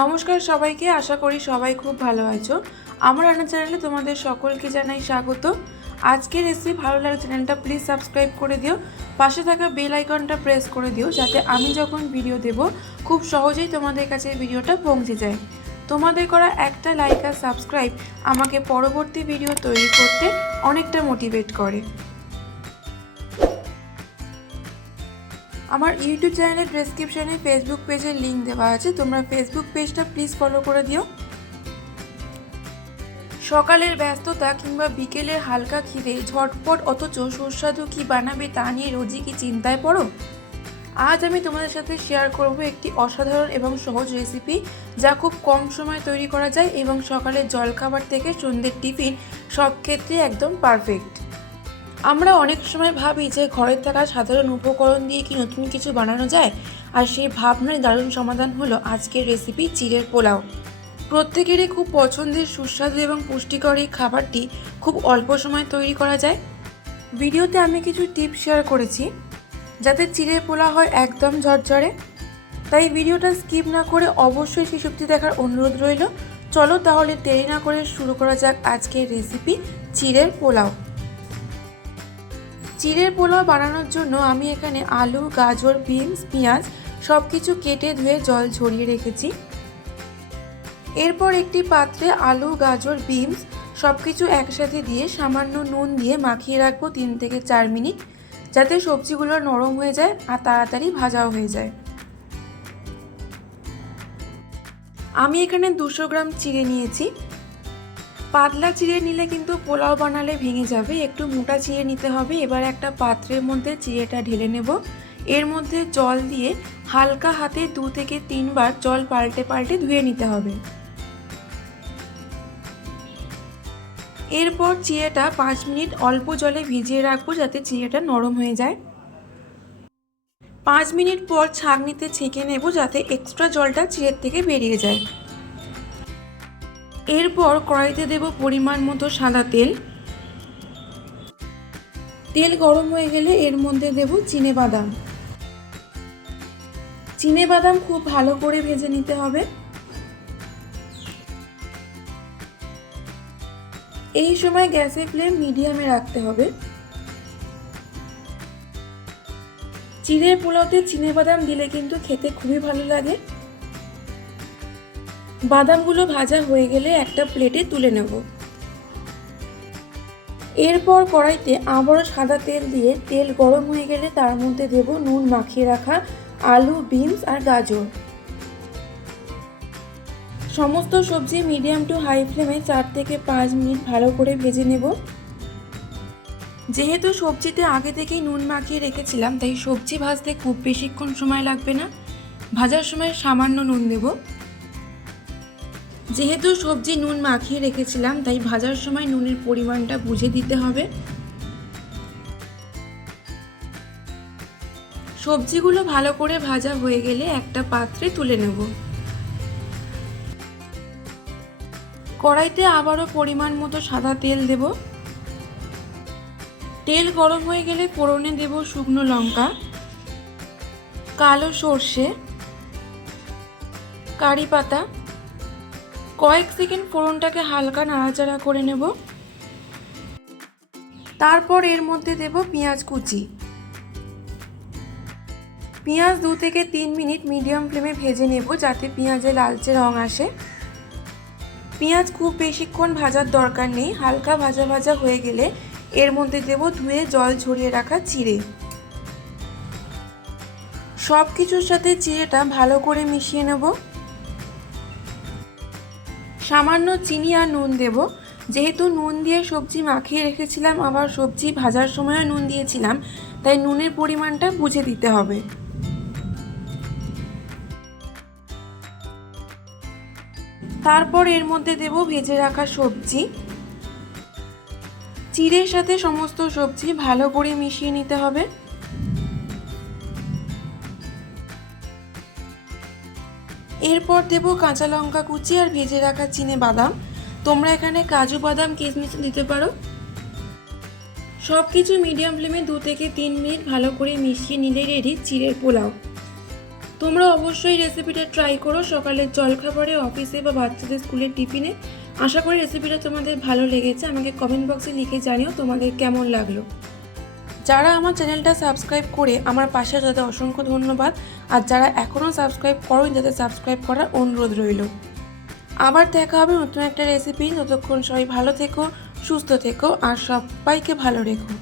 নমস্কার সবাইকে, আশা করি সবাই খুব ভালো আছো। আমার রান্না চ্যানেলে তোমাদের সকলকে জানাই স্বাগত। আজকের রেসিপি ভালো লাগলে চ্যানেলটা প্লিজ সাবস্ক্রাইব করে দিও, পাশে থাকা বেল আইকনটা প্রেস করে দিও যাতে আমি যখন ভিডিও দেব খুব সহজেই তোমাদের কাছে ভিডিওটা পৌঁছে যায়। তোমাদের করা একটা লাইক আর সাবস্ক্রাইব আমাকে পরবর্তী ভিডিও তৈরি করতে অনেকটা মোটিভেট করে। আমার ইউটিউব চ্যানেলের ডেসক্রিপশনে ফেসবুক পেজের লিঙ্ক দেওয়া আছে, তোমরা ফেসবুক পেজটা প্লিজ ফলো করে দিও। সকালের ব্যস্ততা কিংবা বিকেলের হালকা খিদে ঝটপট অথচ সুস্বাদু কী বানাবে তা নিয়ে রোজই কি চিন্তায় পড়ো? আজ আমি তোমাদের সাথে শেয়ার করব একটি অসাধারণ এবং সহজ রেসিপি যা খুব কম সময় তৈরি করা যায় এবং সকালের জলখাবার থেকে সন্ধ্যের টিফিন সব ক্ষেত্রে একদম পারফেক্ট। আমরা অনেক সময় ভাবি যে ঘরে থাকা সাধারণ উপকরণ দিয়ে কি নতুন কিছু বানানো যায়, আর সেই ভাবনার দারুণ সমাধান হলো আজকের রেসিপি চিড়ের পোলাও। প্রত্যেকেরই খুব পছন্দের সুস্বাদু এবং পুষ্টিকর এই খাবারটি খুব অল্প সময় তৈরি করা যায়। ভিডিওতে আমি কিছু টিপস শেয়ার করেছি যাতে চিড়ের পোলাও হয় একদম ঝরঝরে, তাই ভিডিওটা স্কিপ না করে অবশ্যই শেষ অবধি দেখার অনুরোধ রইল। চলো তাহলে দেরি না করে শুরু করা যাক আজকের রেসিপি চিড়ের পোলাও। চিড়ের পোলাও বানানোর জন্য আমি এখানে আলু, গাজর, বিনস, পেঁয়াজ সব কিছু কেটে ধুয়ে জল ঝরিয়ে রেখেছি। এরপর একটি পাত্রে আলু, গাজর, বিনস সব কিছু একসাথে দিয়ে সামান্য নুন দিয়ে মাখিয়ে রাখবো 3 থেকে 4 মিনিট, যাতে সবজিগুলো নরম হয়ে যায় আর তাড়াতাড়ি ভাজাও হয়ে যায়। আমি এখানে 200 গ্রাম চিড়ে নিয়েছি। পাতলা চিড়ে নিলে কিন্তু পোলাও বানালে ভেঙে যাবে, একটু মোটা চিড়ে নিতে হবে। এবার একটা পাত্রের মধ্যে চিড়েটা ঢেলে নেব। এর মধ্যে জল দিয়ে হালকা হাতে 2 থেকে 3 বার জল পাল্টে পাল্টে ধুয়ে নিতে হবে। এরপর চিড়েটা 5 মিনিট অল্প জলে ভিজিয়ে রাখবো যাতে চিড়েটা নরম হয়ে যায়। 5 মিনিট পর ছাঁকনিতে ছেঁকে নেব যাতে এক্সট্রা জলটা চিড়ের থেকে বেরিয়ে যায়। এরপর কড়াইতে দেব পরিমাণ মতো সাদা তেল। তেল গরম হয়ে গেলে এর মধ্যে দেব চিনেবাদাম। চিনেবাদাম খুব ভালো করে ভেজে নিতে হবে। এই সময় গ্যাসের ফ্লেম মিডিয়ামে রাখতে হবে। চিড়ের পোলাওতে চিনেবাদাম দিলে কিন্তু খেতে খুবই ভালো লাগে। বাদামগুলো ভাজা হয়ে গেলে একটা প্লেটে তুলে নেব। এরপর কড়াইতে আবারও সাদা তেল দিয়ে তেল গরম হয়ে গেলে তার মধ্যে দেব নুন মাখিয়ে রাখা আলু, বিনস আর গাজর। সমস্ত সবজি মিডিয়াম টু হাই ফ্লেমে 4 থেকে 5 মিনিট ভালো করে ভেজে নেব। যেহেতু সবজিতে আগে থেকেই নুন মাখিয়ে রেখেছিলাম তাই সবজি ভাজতে খুব বেশিক্ষণ সময় লাগবে না। ভাজার সময় সামান্য নুন দেব। যেহেতু সবজি নুন মাখিয়ে রেখেছিলাম তাই ভাজার সময় নুনের পরিমাণটা বুঝে দিতে হবে। সবজিগুলো ভালো করে ভাজা হয়ে গেলে একটা পাত্রে তুলে নেব। কড়াইতে আবারও পরিমাণ মতো সাদা তেল দেব। তেল গরম হয়ে গেলে ফোড়নে দেব শুকনো লঙ্কা, কালো সর্ষে, কারি পাতা। কয়েক সেকেন্ড ফোড়নটাকে হালকা নাড়াচাড়া করে নেব। তারপর এর মধ্যে দেব পেঁয়াজ কুচি। পেঁয়াজ 2 থেকে 3 মিনিট মিডিয়াম ফ্লেমে ভেজে নেব যাতে পেঁয়াজে লালচে রং আসে। পেঁয়াজ খুব বেশিক্ষণ ভাজার দরকার নেই, হালকা ভাজা ভাজা হয়ে গেলে এর মধ্যে দেব ধুয়ে জল ঝরিয়ে রাখা চিড়ে। সব কিছুর সাথে চিড়েটা ভালো করে মিশিয়ে নেব। সামান্য চিনি আর নুন দেব। যেহেতু নুন দিয়ে সবজি মাখিয়ে রেখেছিলাম, আবার সবজি ভাজার সময়ও নুন দিয়েছিলাম, তাই নুনের পরিমাণটা বুঝে দিতে হবে। তারপর এর মধ্যে দেব ভেজে রাখা সবজি। চিড়ের সাথে সমস্ত সবজি ভালো করে মিশিয়ে নিতে হবে। এরপর দেব কাঁচা লঙ্কা কুচি আর ভেজে রাখা চিনেবাদাম। তোমরা এখানে কাজু বাদাম কিশমিশ দিতে পারো। সব কিছু মিডিয়াম ফ্লেমে 2 থেকে 3 মিনিট ভালো করে মিশিয়ে নিলে রেডি চিড়ের পোলাও। তোমরা অবশ্যই রেসিপিটা ট্রাই করো সকালের জলখাবারে, অফিসে বা বাচ্চাদের স্কুলের টিফিনে। আশা করি রেসিপিটা তোমাদের ভালো লেগেছে। আমাকে কমেন্ট বক্সে লিখে জানিও তোমাদের কেমন লাগলো। যারা আমার চ্যানেলটা সাবস্ক্রাইব করে আমার পাশে তাদের অসংখ্য ধন্যবাদ। আর যারা এখনও সাবস্ক্রাইব করোনি তাদের সাবস্ক্রাইব করার অনুরোধ রইল। আবার দেখা হবে নতুন একটা রেসিপি। ততক্ষণ সবাই ভালো থেকো, সুস্থ থেকো আর সবাইকে ভালো রেখো।